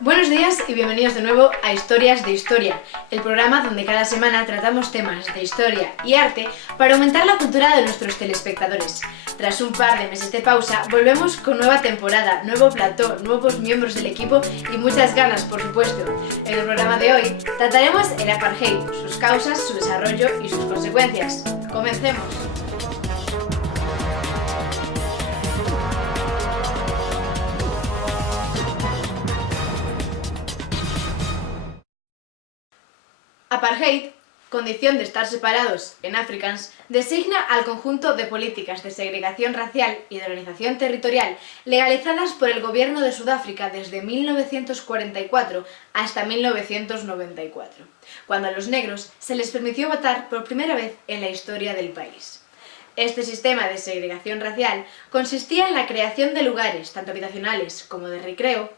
Buenos días y bienvenidos de nuevo a Historias de Historia, el programa donde cada semana tratamos temas de historia y arte para aumentar la cultura de nuestros telespectadores. Tras un par de meses de pausa, volvemos con nueva temporada, nuevo plató, nuevos miembros del equipo y muchas ganas, por supuesto. En el programa de hoy trataremos el apartheid, sus causas, su desarrollo y sus consecuencias. ¡Comencemos! Apartheid, condición de estar separados en Afrikaans, designa al conjunto de políticas de segregación racial y de organización territorial legalizadas por el gobierno de Sudáfrica desde 1944 hasta 1994, cuando a los negros se les permitió votar por primera vez en la historia del país. Este sistema de segregación racial consistía en la creación de lugares, tanto habitacionales como de recreo,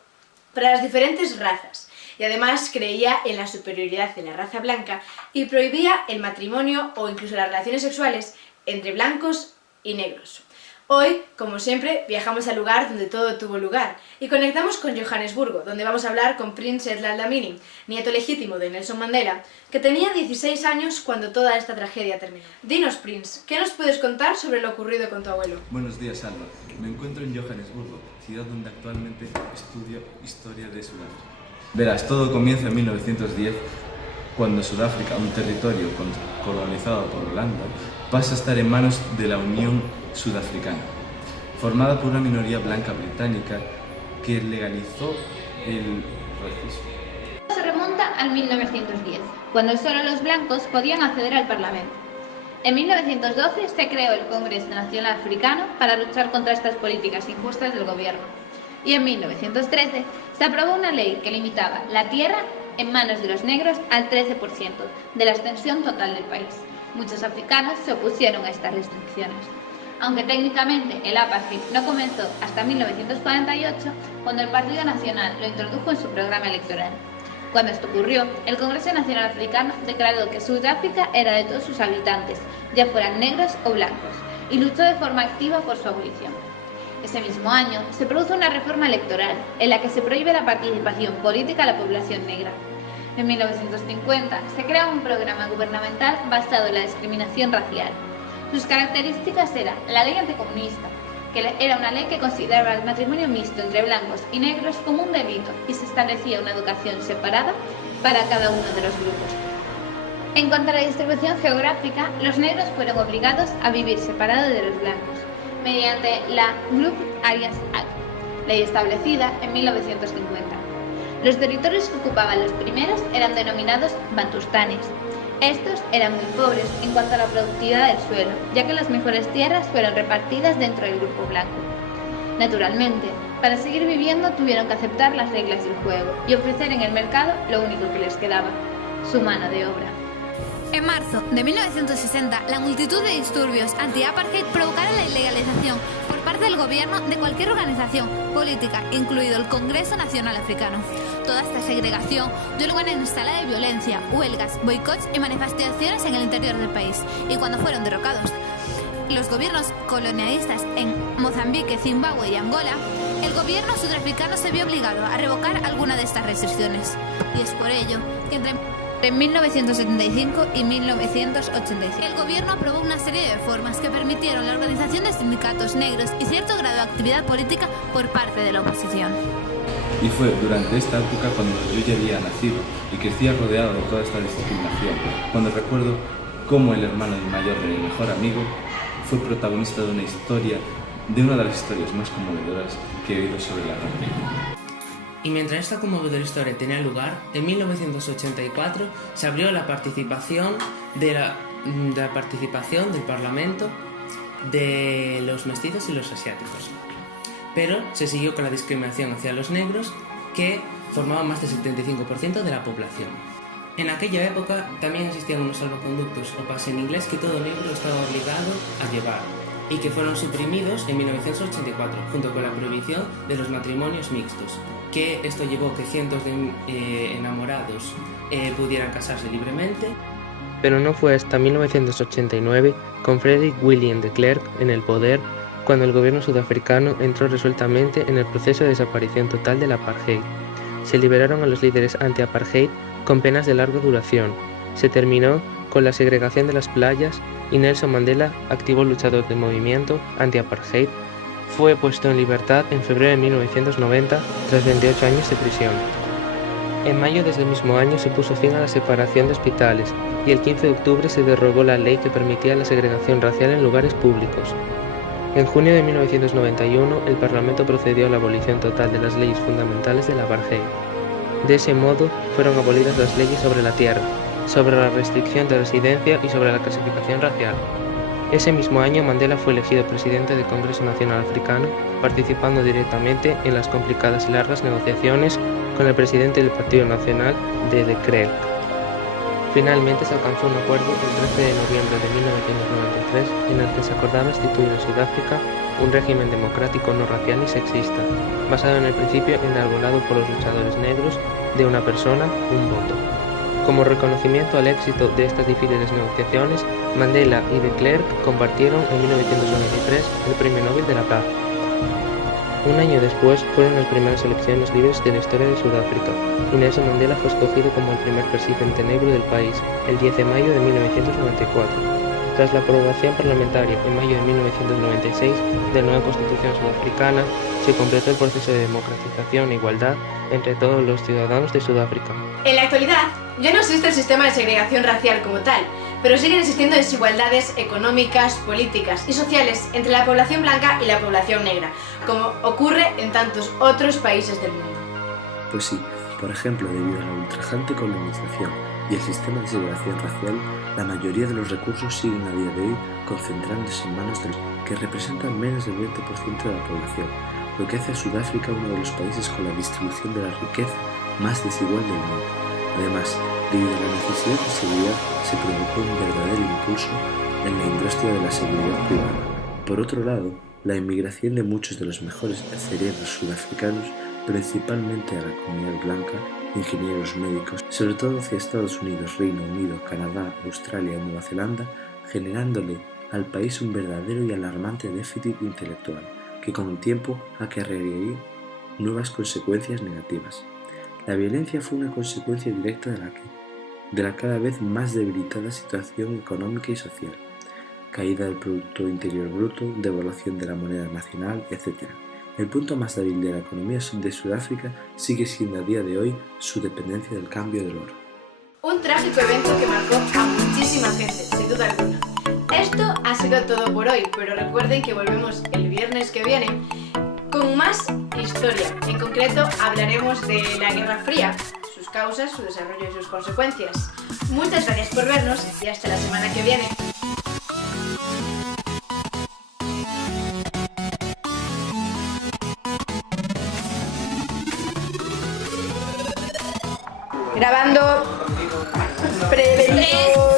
para las diferentes razas, y además creía en la superioridad de la raza blanca y prohibía el matrimonio o incluso las relaciones sexuales entre blancos y negros. Hoy, como siempre, viajamos al lugar donde todo tuvo lugar y conectamos con Johannesburgo, donde vamos a hablar con Prince Edward Dlamini, nieto legítimo de Nelson Mandela, que tenía 16 años cuando toda esta tragedia terminó. Dinos, Prince, ¿qué nos puedes contar sobre lo ocurrido con tu abuelo? Buenos días, Alba. Me encuentro en Johannesburgo, ciudad donde actualmente estudio historia de Sudáfrica. Verás, todo comienza en 1910, cuando Sudáfrica, un territorio colonizado por Holanda, pasa a estar en manos de la Unión Sudafricana, formada por una minoría blanca británica que legalizó el racismo. Se remonta al 1910, cuando solo los blancos podían acceder al Parlamento. En 1912 se creó el Congreso Nacional Africano para luchar contra estas políticas injustas del gobierno. Y en 1913 se aprobó una ley que limitaba la tierra en manos de los negros al 13% de la extensión total del país. Muchos africanos se opusieron a estas restricciones. Aunque técnicamente el apartheid no comenzó hasta 1948, cuando el Partido Nacional lo introdujo en su programa electoral. Cuando esto ocurrió, el Congreso Nacional Africano declaró que Sudáfrica era de todos sus habitantes, ya fueran negros o blancos, y luchó de forma activa por su abolición. Ese mismo año se produjo una reforma electoral en la que se prohíbe la participación política a la población negra. En 1950 se crea un programa gubernamental basado en la discriminación racial. Sus características eran la ley anticomunista, que era una ley que consideraba el matrimonio mixto entre blancos y negros como un delito y se establecía una educación separada para cada uno de los grupos. En cuanto a la distribución geográfica, los negros fueron obligados a vivir separados de los blancos, mediante la Group Areas Act, ley establecida en 1950. Los territorios que ocupaban los primeros eran denominados bantustanes. Estos eran muy pobres en cuanto a la productividad del suelo, ya que las mejores tierras fueron repartidas dentro del grupo blanco. Naturalmente, para seguir viviendo tuvieron que aceptar las reglas del juego y ofrecer en el mercado lo único que les quedaba, su mano de obra. En marzo de 1960, la multitud de disturbios anti-apartheid provocaron la ilegalización por parte del gobierno de cualquier organización política, incluido el Congreso Nacional Africano. Toda esta segregación dio lugar a una escalada de violencia, huelgas, boicots y manifestaciones en el interior del país. Y cuando fueron derrocados los gobiernos colonialistas en Mozambique, Zimbabue y Angola, el gobierno sudafricano se vio obligado a revocar alguna de estas restricciones. Y es por ello que en 1975 y 1985, el gobierno aprobó una serie de reformas que permitieron la organización de sindicatos negros y cierto grado de actividad política por parte de la oposición. Y fue durante esta época cuando yo ya había nacido y crecía rodeado de toda esta discriminación, cuando recuerdo cómo el hermano mayor de mi mejor amigo fue protagonista de una de las historias más conmovedoras que he oído sobre la raza. Y mientras esta conmovedora historia tenía lugar, en 1984 se abrió la participación del Parlamento de los mestizos y los asiáticos. Pero se siguió con la discriminación hacia los negros, que formaban más del 75% de la población. En aquella época también existían unos salvoconductos o pases en inglés que todo negro estaba obligado a llevar y que fueron suprimidos en 1984, junto con la prohibición de los matrimonios mixtos, que esto llevó que cientos de enamorados pudieran casarse libremente. Pero no fue hasta 1989, con Frederick William de Klerk en el poder, cuando el gobierno sudafricano entró resueltamente en el proceso de desaparición total del apartheid. se liberaron a los líderes anti-apartheid con penas de larga duración. Se terminó con la segregación de las playas y Nelson Mandela, activo luchador del movimiento anti-apartheid, fue puesto en libertad en febrero de 1990 tras 28 años de prisión. En mayo de ese mismo año se puso fin a la separación de hospitales y el 15 de octubre se derogó la ley que permitía la segregación racial en lugares públicos. En junio de 1991 el Parlamento procedió a la abolición total de las leyes fundamentales del apartheid. De ese modo fueron abolidas las leyes sobre la tierra, sobre la restricción de residencia y sobre la clasificación racial. Ese mismo año Mandela fue elegido presidente del Congreso Nacional Africano, participando directamente en las complicadas y largas negociaciones con el presidente del Partido Nacional de Klerk. Finalmente se alcanzó un acuerdo el 13 de noviembre de 1993 en el que se acordaba instituir en Sudáfrica un régimen democrático no racial ni sexista, basado en el principio enarbolado por los luchadores negros de una persona, un voto. Como reconocimiento al éxito de estas difíciles negociaciones, Mandela y de Klerk compartieron en 1993 el Premio Nobel de la Paz. Un año después fueron las primeras elecciones libres de la historia de Sudáfrica, y Nelson Mandela fue escogido como el primer presidente negro del país, el 10 de mayo de 1994. Tras la aprobación parlamentaria en mayo de 1996 de la nueva Constitución sudafricana, se completó el proceso de democratización e igualdad entre todos los ciudadanos de Sudáfrica. En la actualidad, ya no existe el sistema de segregación racial como tal, pero siguen existiendo desigualdades económicas, políticas y sociales entre la población blanca y la población negra, como ocurre en tantos otros países del mundo. Pues sí, por ejemplo, debido a la ultrajante colonización y el sistema de segregación racial, la mayoría de los recursos siguen a día de hoy concentrándose en manos de los que representan menos del 20% de la población, lo que hace a Sudáfrica uno de los países con la distribución de la riqueza más desigual del mundo. Además, debido a la necesidad de seguridad, se provocó un verdadero impulso en la industria de la seguridad privada. Por otro lado, la inmigración de muchos de los mejores cerebros sudafricanos, principalmente a la comunidad blanca, ingenieros médicos, sobre todo hacia Estados Unidos, Reino Unido, Canadá, Australia y Nueva Zelanda, generándole al país un verdadero y alarmante déficit intelectual, que con el tiempo acarrearía nuevas consecuencias negativas. La violencia fue una consecuencia directa de la cada vez más debilitada situación económica y social, caída del Producto Interior Bruto, devaluación de la moneda nacional, etc. El punto más débil de la economía de Sudáfrica sigue siendo a día de hoy su dependencia del cambio del oro. Un trágico evento que marcó a muchísima gente, sin duda alguna. Esto ha sido todo por hoy, pero recuerden que volvemos el viernes que viene con más historia. En concreto hablaremos de la Guerra Fría, sus causas, su desarrollo y sus consecuencias. Muchas gracias por vernos y hasta la semana que viene. Grabando. Prevenidos.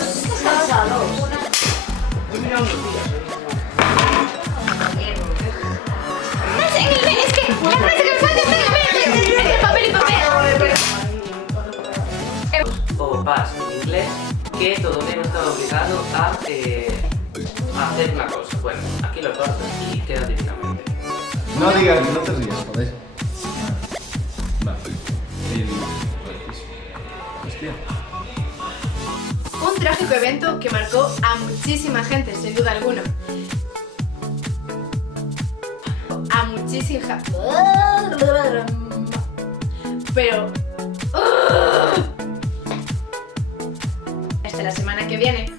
Es que la frase que me falta es papel y papel. O PAS en inglés, que todo negro está obligado a hacer una cosa. Bueno, aquí lo corto y queda divinamente. No digas, no te rías, joder. Vale. Hostia. Un trágico evento que marcó a muchísima gente, sin duda alguna. A muchísima... Pero... Hasta la semana que viene.